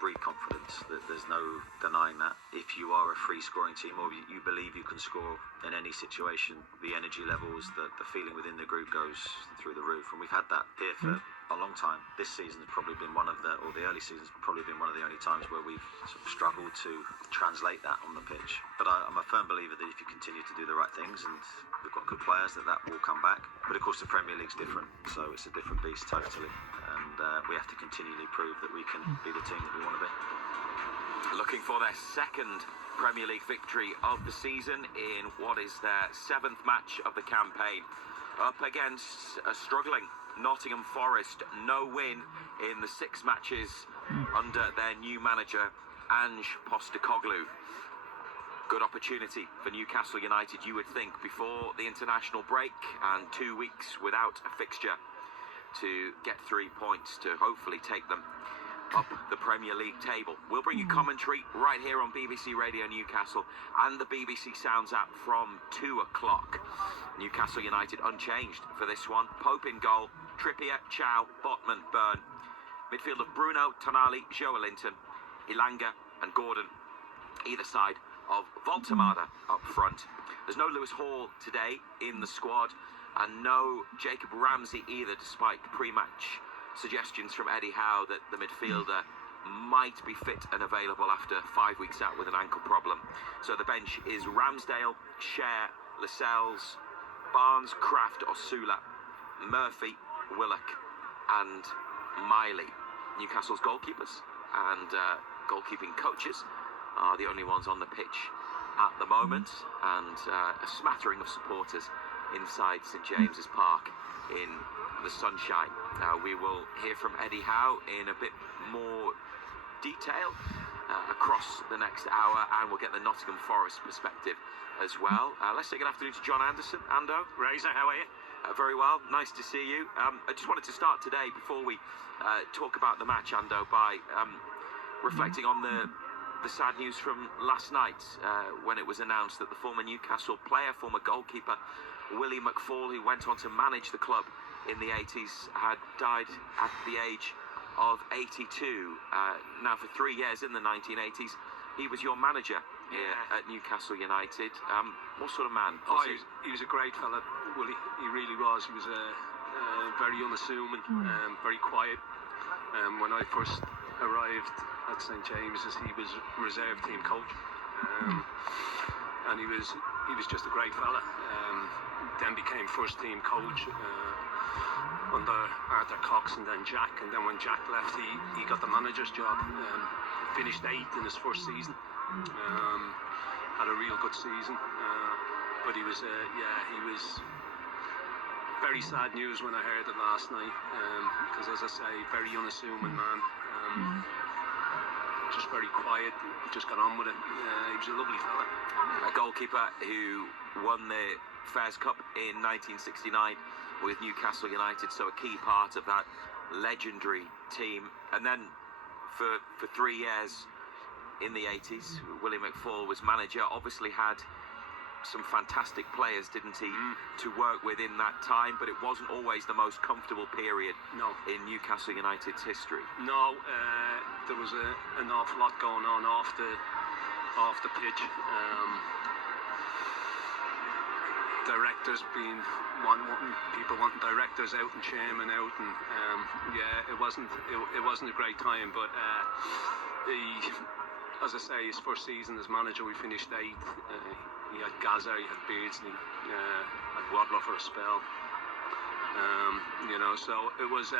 breed confidence. There's no denying that. If you are a free scoring team, or you believe you can score in any situation, the energy levels, the feeling within the group goes through the roof. And we've had that here for a long time. This season has probably been the early seasons probably been one of the only times where we've sort of struggled to translate that on the pitch. But I'm a firm believer that if you continue to do the right things, and we've got good players, that will come back. But of course the Premier League's different, so it's a different beast totally. And we have to continually prove that we can be the team that we want to be. Looking for their second Premier League victory of the season in what is their 7th match of the campaign. Up against a struggling Nottingham Forest, no win in the 6 matches under their new manager, Ange Postecoglou. Good opportunity for Newcastle United, you would think, before the international break and 2 weeks without a fixture, to get 3 points to hopefully take them up the Premier League table. We'll bring you commentary right here on BBC Radio Newcastle and the BBC Sounds app from 2 o'clock. Newcastle United unchanged for this one. Pope in goal, Trippier, Chow, Botman, Byrne. Midfield of Bruno, Tonali, Joelinton, Ilanga and Gordon either side of Voltemada up front. There's no Lewis Hall today in the squad, and no Jacob Ramsey either, despite pre-match suggestions from Eddie Howe that the midfielder might be fit and available after 5 weeks out with an ankle problem. So the bench is Ramsdale, Cher, Lascelles, Barnes, Kraft, Osula, Murphy, Willock and Miley. Newcastle's goalkeepers and goalkeeping coaches are the only ones on the pitch at the moment, and a smattering of supporters inside St James's Park in the sunshine. We will hear from Eddie Howe in a bit more detail across the next hour, and we'll get the Nottingham Forest perspective as well. Let's say good afternoon to John Anderson. Ando. Razor, how are you? Very well, nice to see you. I just wanted to start today, before we talk about the match, Ando, by reflecting on the sad news from last night when it was announced that the former Newcastle player, former goalkeeper Willie McFall, who went on to manage the club in the 80s, had died at the age of 82. Now, for 3 years in the 1980s, he was your manager here at Newcastle United. What sort of man was he? He was a great fella, Willie. He really was. He was very unassuming, very quiet. When I first arrived at St James's, he was reserve team coach, and he was just a great fella. Then became first team coach under Arthur Cox and then Jack, and then when Jack left, he got the manager's job. Finished 8th in his first season. Had a real good season, but he was very sad news when I heard it last night, because, as I say, very unassuming man, just very quiet, just got on with it. He was a lovely fella. A goalkeeper who won the Fairs Cup in 1969 with Newcastle United, so a key part of that legendary team. And then for 3 years in the 80s, Willie McFall was manager. Obviously had some fantastic players, didn't he, to work with in that time, but it wasn't always the most comfortable period in Newcastle United's history. No, there was an awful lot going on off the pitch. Directors people wanting directors out and chairman out, and it wasn't a great time. But as I say, his first season as manager, we finished 8th. He had Gaza, he had Beardsley, had Wadlow for a spell. So it was